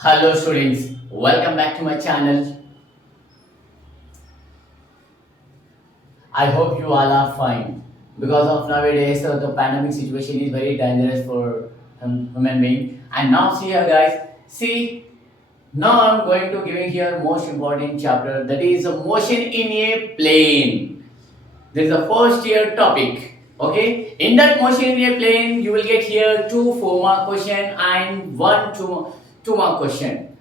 Hello students, welcome back to my channel. I hope you all are fine. Because of nowadays the pandemic situation is very dangerous for human being. And now see here guys, see now I'm going to giving here most important chapter, that is motion in a plane. This is the first year topic. Okay, in that motion in a plane you will get here two 4 mark question and one 2 mark question.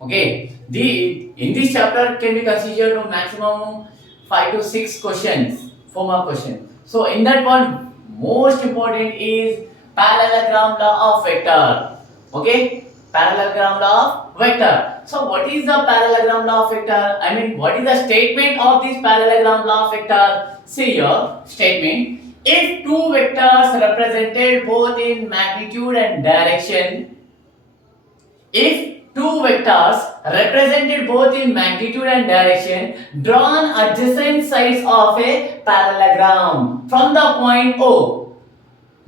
Okay, the in this chapter can be considered to maximum 5 to 6 questions, 4 mark question. So in that one, most important is parallelogram law of vector. Okay, parallelogram law of vector. So what is the parallelogram law of vector? I mean, what is the statement of this parallelogram law of vector? See here, statement. If two vectors represented both in magnitude and direction, if two vectors represented both in magnitude and direction drawn adjacent sides of a parallelogram from the point O,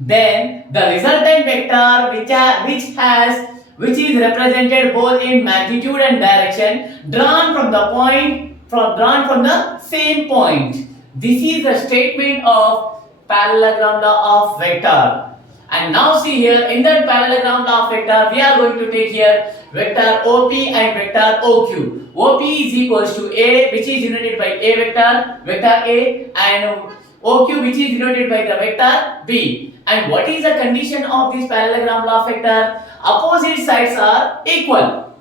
then the resultant vector which is represented both in magnitude and direction drawn from the same point. This is the statement of parallelogram law of vector. And now see here, in that parallelogram law of vector, we are going to take here vector OP and vector OQ. OP is equals to A, which is denoted by A vector A, and OQ, which is denoted by the vector B. And what is the condition of this parallelogram law of vector? Opposite sides are equal.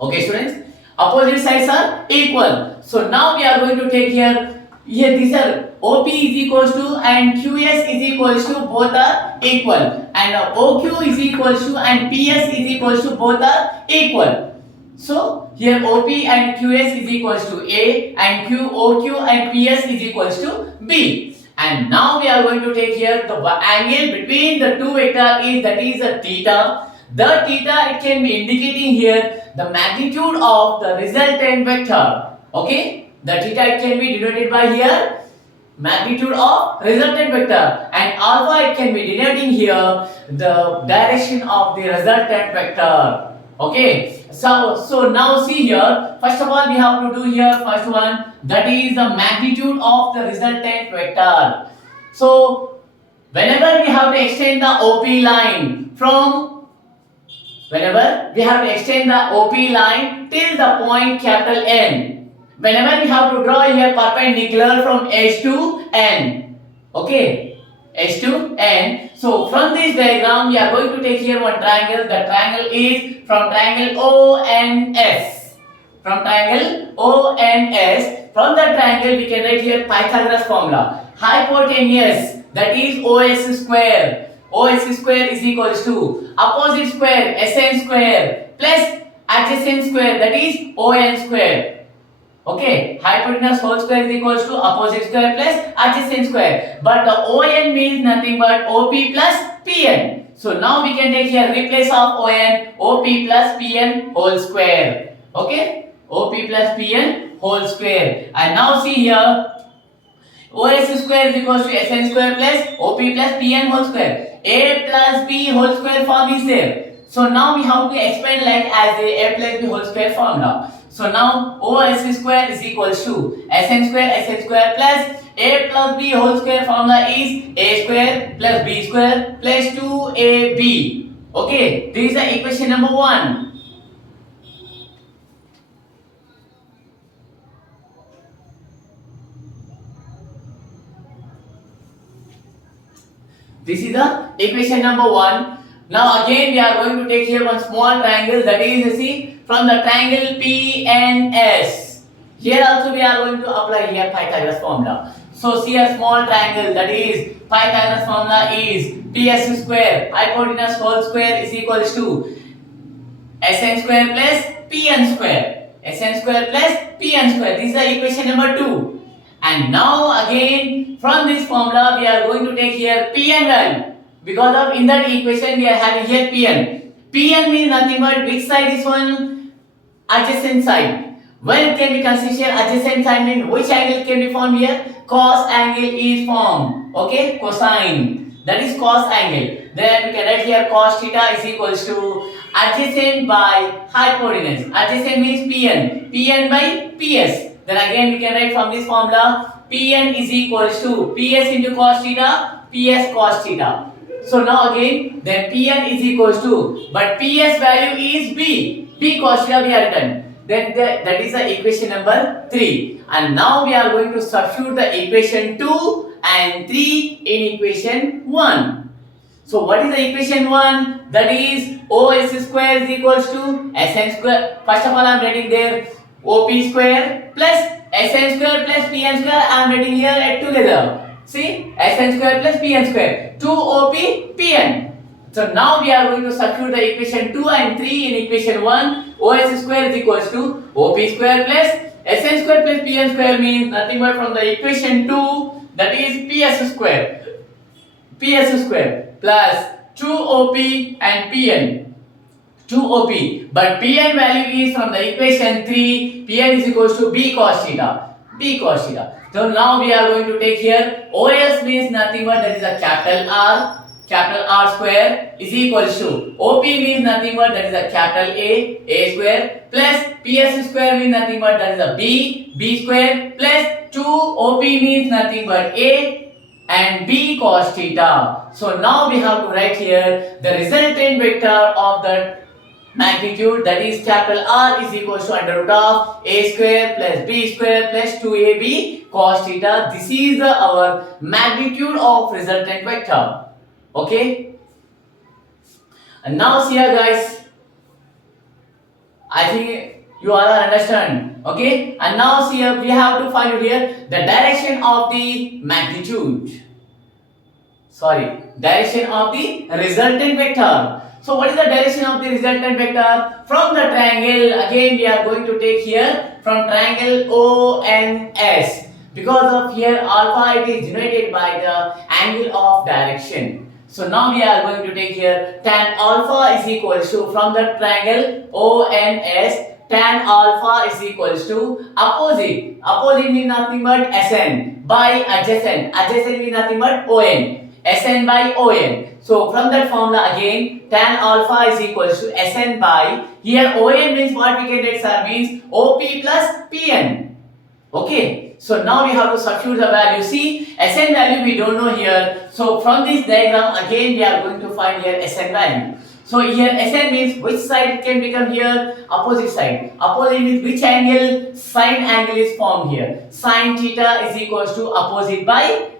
Okay, students, opposite sides are equal. So now we are going to take here these are OP is equals to and QS is equals to, both are equal, and OQ is equals to and PS is equals to, both are equal. So here OP and QS is equals to A and OQ and PS is equals to B. And now we are going to take here the angle between the two vectors is, that is a theta. The theta, it can be indicating here the magnitude of the resultant vector. Okay, the theta, it can be denoted by here magnitude of resultant vector, and alpha, it can be denoting here the direction of the resultant vector. Okay, so now see here, first of all we have to do here first one, that is the magnitude of the resultant vector. So whenever we have to extend the OP line till the point capital N, whenever we have to draw here perpendicular from H to N. Okay, H to N. So from this diagram we are going to take here one triangle. The triangle is from triangle ONS. From triangle ONS. From the triangle we can write here Pythagoras formula. Hypotenuse, that is OS square. OS square is equals to opposite square SN square plus adjacent square, that is ON square. Okay, hypotenuse whole square is equals to opposite square plus adjacent square. But the ON means nothing but OP plus PN. So now we can take here replace of ON, OP plus PN whole square. Okay, OP plus PN whole square. And now see here, OS square is equals to SN square plus OP plus PN whole square. A plus B whole square form is there. So now we have to expand like as a plus B whole square formula. So now OS square is equals to SN square plus A plus B whole square formula is A square plus B square plus 2AB. Okay, this is the equation number 1. This is the equation number 1. Now again we are going to take here one small triangle, that is, you see, from the triangle PNS. Here also we are going to apply here Pythagoras formula. So see a small triangle, that is Pythagoras formula is PS square hypotenuse whole square is equals to SN square plus PN square. SN square plus PN square. This is the equation number 2. And now again from this formula we are going to take here Pn value, because of in that equation we are having here Pn. Pn means nothing but which side is one? Adjacent side. When it can be considered adjacent side means which angle can be formed here? Cos angle is formed. Okay, cosine, that is cos angle. Then we can write here cos theta is equals to adjacent by hypotenuse. Adjacent means Pn. Pn by Ps. Then again we can write from this formula Pn is equals to Ps into cos theta, Ps cos theta. So now again, then Pn is equals to, but Ps value is B. B cos theta we are written. Then that is the equation number 3. And now we are going to substitute the equation 2 and 3 in equation 1. So what is the equation 1? That is OS square is equals to Sn square. First of all I am writing there OP square plus Sn square plus Pn square. I am writing here at together. See, Sn square plus Pn square. 2OP Pn. So now we are going to substitute the equation 2 and 3 in equation 1. OS square is equals to OP square plus Sn square plus Pn square means nothing but from the equation 2, that is Ps square. Ps square plus 2OP and Pn. 2OP. But Pn value is from the equation 3. Pn is equals to B cos theta. B cos theta. So now we are going to take here OS means nothing but that is a capital R. Capital R square is equals to OP means nothing but that is a capital A square plus PS square means nothing but that is a B square plus 2OP means nothing but A and B cos theta. So now we have to write here the resultant vector of the magnitude, that is capital R is equals to under root of A square plus B square plus 2AB cos theta. This is our magnitude of resultant vector. Okay, and now see here guys, I think you all understand. Okay, and now see here we have to find here the direction of the magnitude, direction of the resultant vector. So what is the direction of the resultant vector? From the triangle, again we are going to take here from triangle ONS, because of here alpha it is denoted by the angle of direction. So now we are going to take here tan alpha is equals to, from the triangle ONS, tan alpha is equals to opposite. Opposite means nothing but Sn by adjacent. Adjacent means nothing but On. Sn by On. So from that formula again, tan alpha is equals to Sn by, here On means what we can write sir, means OP plus Pn. Okay, so now we have to substitute the value. See, Sn value we don't know here. So from this diagram again we are going to find here Sn value. So here Sn means which side can become here? Opposite side. Opposite means which angle? Sine angle is formed here. Sine theta is equals to opposite by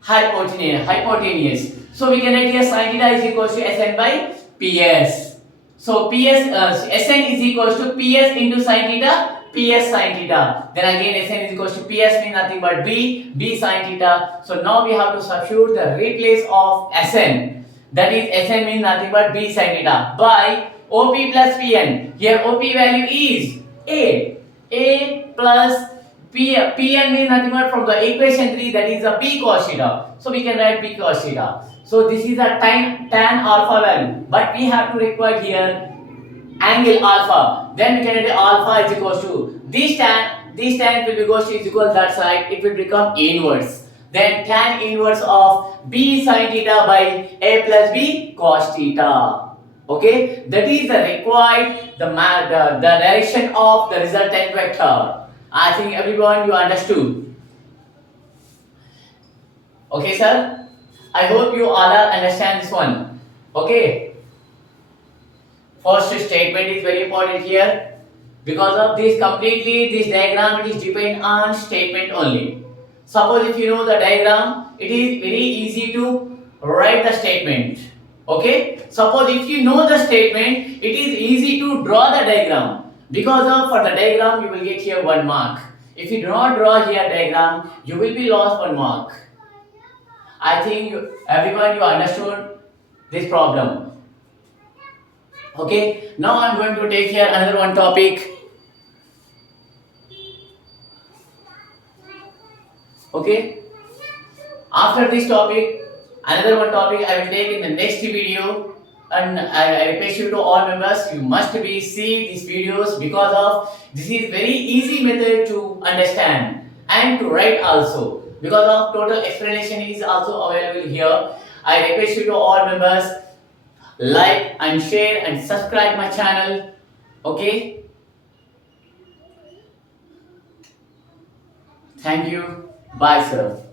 hypotenuse. So we can write here sine theta is equals to Sn by Ps. So Sn is equals to Ps into sine theta, Ps sin theta. Then again Sn is equals to Ps means nothing but B sin theta. So now we have to substitute the replace of Sn. That is Sn means nothing but B sin theta by OP plus Pn. Here OP value is A plus Pn means nothing but from the equation 3, that is a B cos theta. So we can write B cos theta. So this is a tan alpha value. But we have to require here angle alpha. Then we can write alpha is equals to this tan will be goes to is equal to that side, it will become inverse. Then tan inverse of B sin theta by A plus B cos theta. Okay, that is the required the direction of the resultant vector. I think everyone you understood. Okay sir, I hope you all understand this one. Okay, first statement is very important here. Because of this completely, this diagram it is depend on statement only. Suppose if you know the diagram, it is very easy to write the statement. Okay, suppose if you know the statement, it is easy to draw the diagram. Because of for the diagram you will get here 1 mark. If you do not draw here diagram, you will be lost 1 mark. I think everyone you understood this problem. Okay, now I am going to take here another one topic. Okay, after this topic, another one topic I will take in the next video. And I request you to all members, you must be see these videos, because of this is very easy method to understand and to write also. because of total explanation is also available here. I request you to all members like and share and subscribe my channel. Okay, thank you. Bye, sir.